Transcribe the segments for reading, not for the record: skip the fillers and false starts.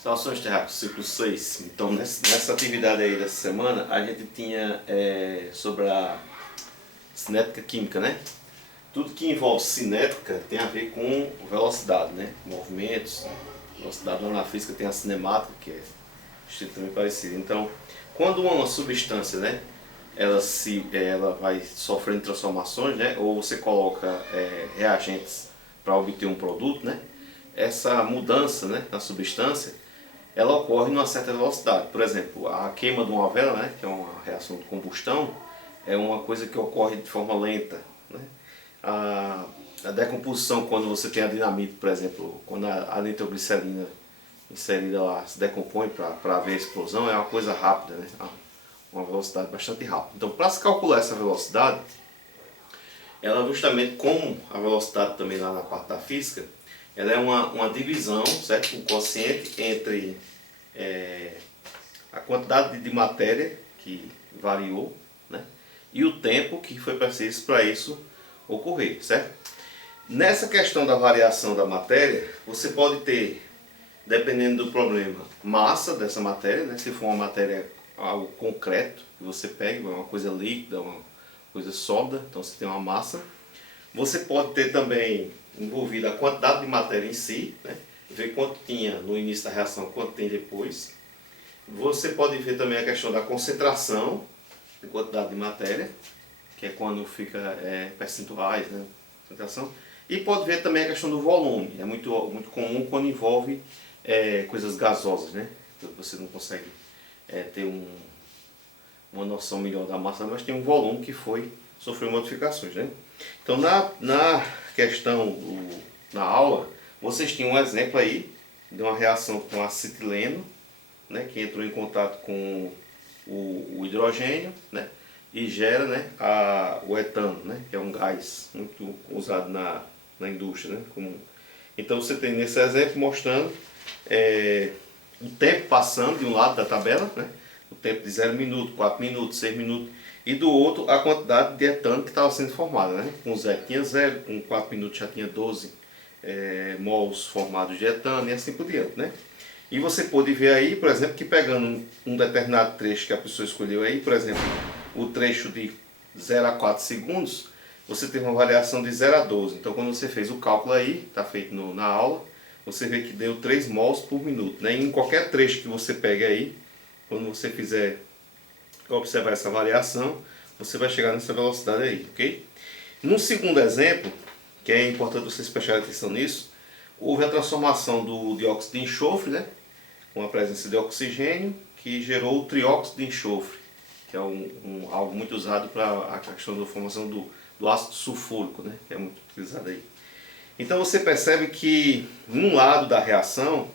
Saudações terráqueos, ciclo 6. Então, nessa atividade aí dessa semana, a gente tinha sobre a cinética química, né? Tudo que envolve cinética tem a ver com velocidade, né? Movimentos, velocidade. Lá na física tem a cinemática, que é estritamente parecida. Então, quando uma substância, né? Ela vai sofrendo transformações, né? Ou você coloca reagentes para obter um produto, né? Essa mudança, né, na substância, ela ocorre numa certa velocidade. Por exemplo, a queima de uma vela, né, que é uma reação de combustão, é uma coisa que ocorre de forma lenta, né? A decomposição, quando você tem a dinamite, por exemplo, quando a nitroglicerina inserida lá se decompõe para haver explosão, é uma coisa rápida, né? Uma velocidade bastante rápida. Então, para se calcular essa velocidade, ela justamente, como a velocidade também lá na parte da física, ela é uma divisão, certo? Um quociente entre a quantidade de matéria que variou, né? E o tempo que foi preciso para isso ocorrer, certo? Nessa questão da variação da matéria, você pode ter, dependendo do problema, massa dessa matéria, né? Se for uma matéria, algo concreto, que você pega, uma coisa líquida, uma coisa sólida, então você tem uma massa. Você pode ter também envolvida a quantidade de matéria em si, né? Ver quanto tinha no início da reação, quanto tem depois. Você pode ver também a questão da concentração de quantidade de matéria, que é quando fica percentuais, né? Concentração. E pode ver também a questão do volume. É muito comum quando envolve coisas gasosas, né? Você não consegue ter uma noção melhor da massa, mas tem um volume que sofreu modificações, né? Então, na questão, na aula, vocês tinham um exemplo aí de uma reação com acetileno, né, que entrou em contato com o hidrogênio, né, e gera, né, o etano, né, que é um gás muito usado na indústria, né, comum. Então, você tem nesse exemplo mostrando o tempo passando de um lado da tabela, né, o tempo de 0 minuto, 4 minutos, 6 minutos, e do outro a quantidade de etano que estava sendo formada, né? Com 0 tinha 0, com 4 minutos já tinha 12 mols formados de etano e assim por diante, né? E você pode ver aí, por exemplo, que pegando um determinado trecho que a pessoa escolheu aí, por exemplo, o trecho de 0 a 4 segundos, você tem uma variação de 0 a 12. Então, quando você fez o cálculo aí, está feito na aula, você vê que deu 3 mols por minuto, né? E em qualquer trecho que você pegue aí, quando você fizer observar essa variação, você vai chegar nessa velocidade aí, ok? No segundo exemplo, que é importante vocês prestarem atenção nisso, houve a transformação do dióxido de enxofre, né, com a presença de oxigênio, que gerou o trióxido de enxofre, que é algo muito usado para a questão da formação do ácido sulfúrico, né, que é muito utilizado aí. Então você percebe que, num lado da reação,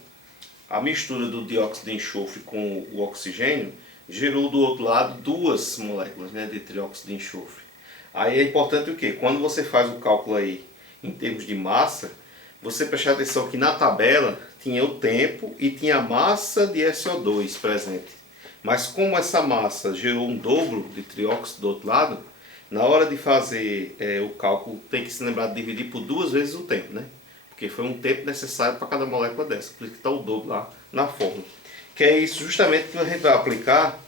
a mistura do dióxido de enxofre com o oxigênio gerou do outro lado duas moléculas, né, de trióxido de enxofre. Aí é importante o quê? Quando você faz o cálculo aí em termos de massa, você prestar atenção que na tabela tinha o tempo e tinha a massa de SO2 presente. Mas como essa massa gerou um dobro de trióxido do outro lado, na hora de fazer o cálculo tem que se lembrar de dividir por 2 vezes o tempo, né? Porque foi um tempo necessário para cada molécula dessa, por isso que está o dobro lá na fórmula. Que é isso justamente que a gente vai aplicar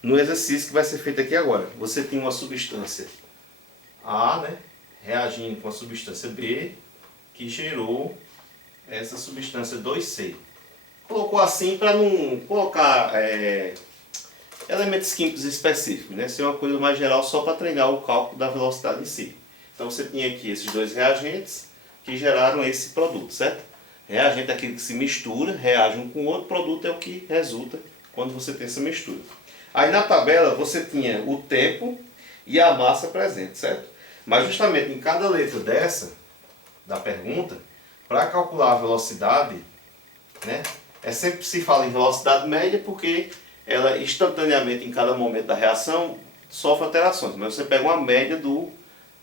no exercício que vai ser feito aqui agora. Você tem uma substância A, né, reagindo com a substância B, que gerou essa substância 2C. Colocou assim para não colocar elementos químicos específicos, né? Ser uma coisa mais geral só para treinar o cálculo da velocidade em si. Então você tinha aqui esses dois reagentes que geraram esse produto, certo? Reagente é aquele que se mistura, reage um com o outro, produto é o que resulta quando você tem essa mistura. Aí na tabela você tinha o tempo e a massa presente, certo? Mas justamente em cada letra dessa, da pergunta, para calcular a velocidade, né, sempre se fala em velocidade média porque ela instantaneamente em cada momento da reação sofre alterações. Mas você pega uma média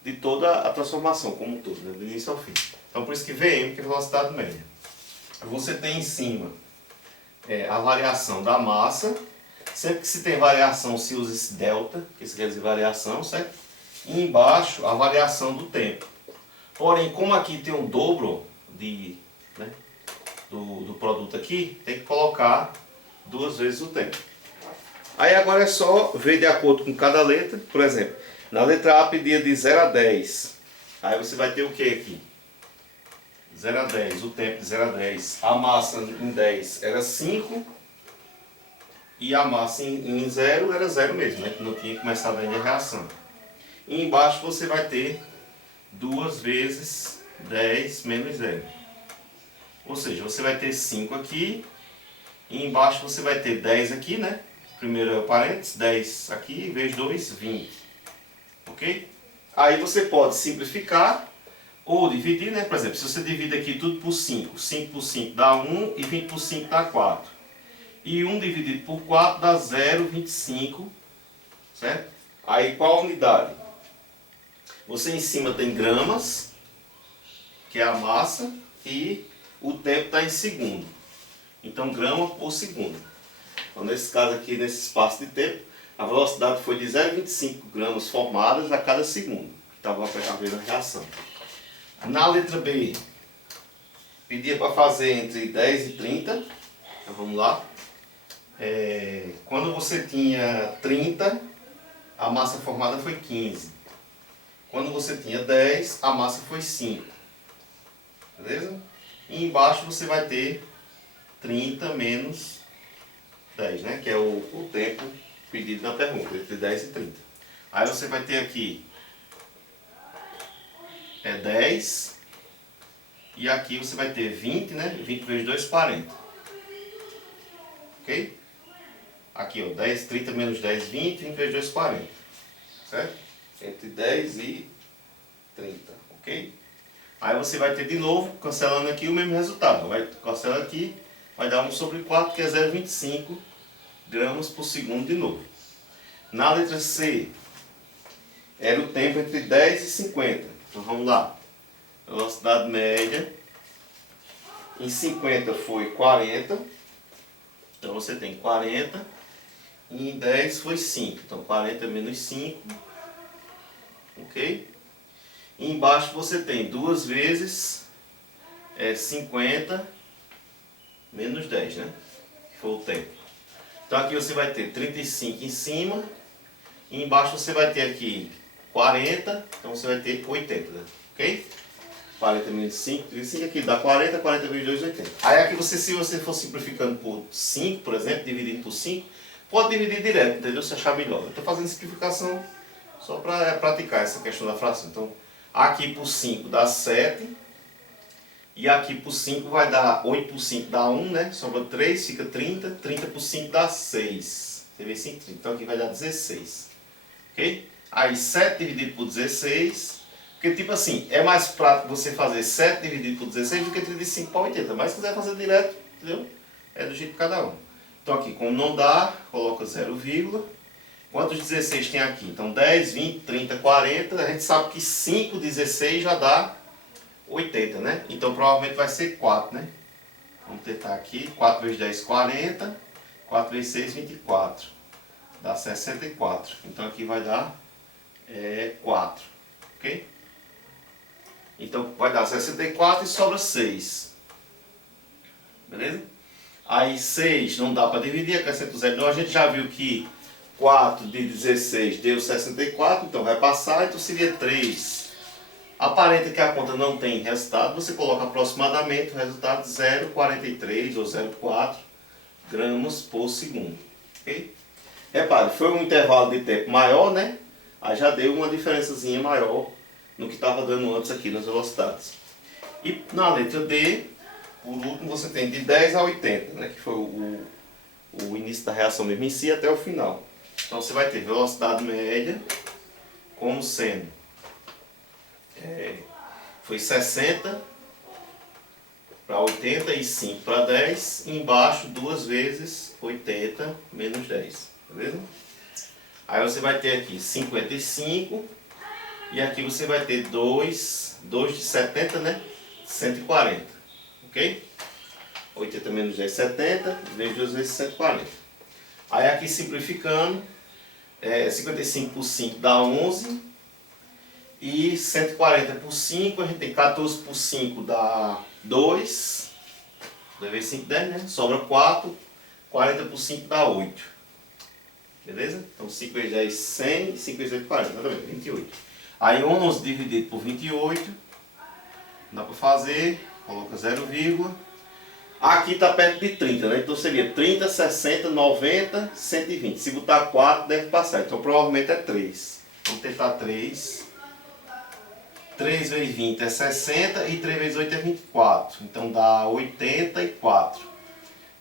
de toda a transformação como um todo, né, do início ao fim. Então por isso que VM, que é velocidade média. Você tem em cima a variação da massa. Sempre que se tem variação se usa esse delta, que isso quer dizer variação, certo? E embaixo a variação do tempo. Porém, como aqui tem um dobro do produto aqui, tem que colocar 2 vezes o tempo. Aí agora é só ver de acordo com cada letra. Por exemplo, na letra A pedia de 0 a 10. Aí você vai ter o que aqui? 0 a 10, o tempo de 0 a 10. A massa em 10 era 5. E a massa em 0 era 0 mesmo, né? Que não tinha começado ainda a reação. E embaixo você vai ter 2 vezes 10 menos 0. Ou seja, você vai ter 5 aqui. E embaixo você vai ter 10 aqui, né? Primeiro é o parênteses, 10 aqui, vezes 2, 20. Ok? Aí você pode simplificar ou dividir, né? Por exemplo, se você divide aqui tudo por 5. 5 por 5 dá 1 e 20 por 5 dá 4. E 1 dividido por 4 dá 0,25. Certo? Aí qual a unidade? Você em cima tem gramas, que é a massa, e o tempo está em segundo. Então, grama por segundo. Então, nesse caso aqui, nesse espaço de tempo, a velocidade foi de 0,25 gramas formadas a cada segundo. Que estava havendo a reação. Na letra B, pedia para fazer entre 10 e 30. Então, vamos lá. Quando você tinha 30, a massa formada foi 15. Quando você tinha 10, a massa foi 5. Beleza? E embaixo você vai ter 30 menos 10, né? Que é o tempo pedido na pergunta, entre 10 e 30. Aí você vai ter aqui 10. E aqui você vai ter 20, né? 20 vezes 2, 40. Ok? Aqui, ó, 10, 30 menos 10, 20, 20 vezes 2, 40. Certo? Entre 10 e 30, ok? Aí você vai ter de novo, cancelando aqui, o mesmo resultado. Cancela aqui, vai dar 1 sobre 4, que é 0,25 gramas por segundo de novo. Na letra C, era o tempo entre 10 e 50. Então vamos lá. Velocidade média. Em 50 foi 40. Então você tem 40. E em 10 foi 5. Então 40 menos 5. Ok? E embaixo você tem 2 vezes 50 menos 10, né? Que foi o tempo. Então aqui você vai ter 35 em cima. E embaixo você vai ter aqui 40. Então você vai ter 80, né? Ok? 40 menos 5, 35 aqui dá 40, 40 vezes 2, 80. Aí aqui você, se você for simplificando por 5, por exemplo, dividindo por 5, pode dividir direto, entendeu? Se achar melhor. Eu estou fazendo simplificação só para praticar essa questão da fração. Então, aqui por 5 dá 7. E aqui por 5 vai dar 8 por 5 dá 1, né? Sobra 3, fica 30. 30 por 5 dá 6. Você vê 5, 30. Então aqui vai dar 16. Ok? Aí 7 dividido por 16. Porque tipo assim, é mais prático você fazer 7 dividido por 16 do que 35 para 80. Mas se quiser fazer direto, entendeu? É do jeito de cada um. Então aqui, como não dá, coloca 0, quantos 16 tem aqui? Então 10, 20, 30, 40. A gente sabe que 5, 16 já dá 80, né? Então provavelmente vai ser 4, né? Vamos tentar aqui. 4 vezes 10, 40. 4 vezes 6, 24. Dá 64. Então aqui vai dar 4. Ok? Então vai dar 64 e sobra 6. Beleza? Aí 6 não dá para dividir, acrescenta o 0. Então a gente já viu que 4 de 16 deu 64, então vai passar, então seria 3. Aparenta que a conta não tem resultado, você coloca aproximadamente o resultado 0,43 ou 0,4 gramas por segundo. Ok? Repare, foi um intervalo de tempo maior, né? Aí já deu uma diferençazinha maior no que estava dando antes aqui nas velocidades. E na letra D, por último, você tem de 10 a 80, né? Que foi o início da reação mesmo em si até o final. Então você vai ter velocidade média como sendo foi 60 para 80 e 5 para 10, e embaixo 2 vezes 80 menos 10, beleza? Aí você vai ter aqui 55 e aqui você vai ter 2 de 70, né? 140, ok? 80 menos 10, 70, vezes 2 vezes 140. Aí aqui simplificando, 55 por 5 dá 11. E 140 por 5, a gente tem 14 por 5 dá 2. 2 vezes 5, 10, né? Sobra 4. 40 por 5 dá 8. Beleza? Então 5 vezes 10, 100. 5 vezes 8, 40. Exatamente, 28. Aí 11 dividido por 28. Dá para fazer. Coloca 0, aqui está perto de 30, né? Então seria 30, 60, 90, 120. Se botar 4 deve passar. Então provavelmente é 3. Vamos tentar 3. 3 vezes 20 é 60 e 3 vezes 8 é 24. Então dá 84.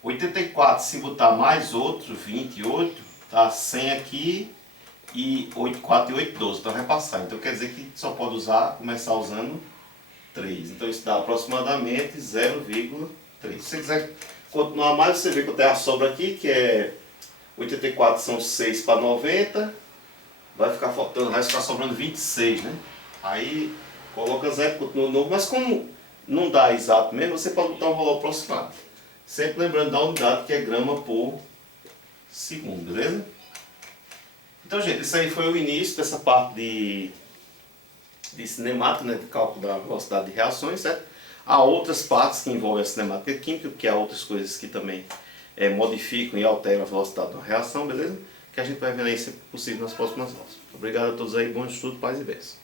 84, se botar mais outro, 28, dá 100 aqui e 8, 4 e 8, 12. Então vai passar. Então quer dizer que só pode começar usando 3. Então isso dá aproximadamente 0,3. Se você quiser continuar mais, você vê que eu tenho a sobra aqui, que é 84 são 6 para 90. Vai ficar faltando, vai ficar sobrando 26, né? Aí coloca 0, continua novo, mas como não dá exato mesmo, você pode botar um valor aproximado. Sempre lembrando da unidade, que é grama por segundo, beleza? Então, gente, isso aí foi o início dessa parte de cinemática, né, de cálculo da velocidade de reações, certo? Há outras partes que envolvem a cinemática química, que há outras coisas que também modificam e alteram a velocidade da reação, beleza? Que a gente vai ver aí, se possível, nas próximas aulas. Obrigado a todos aí, bom estudo, paz e bênção.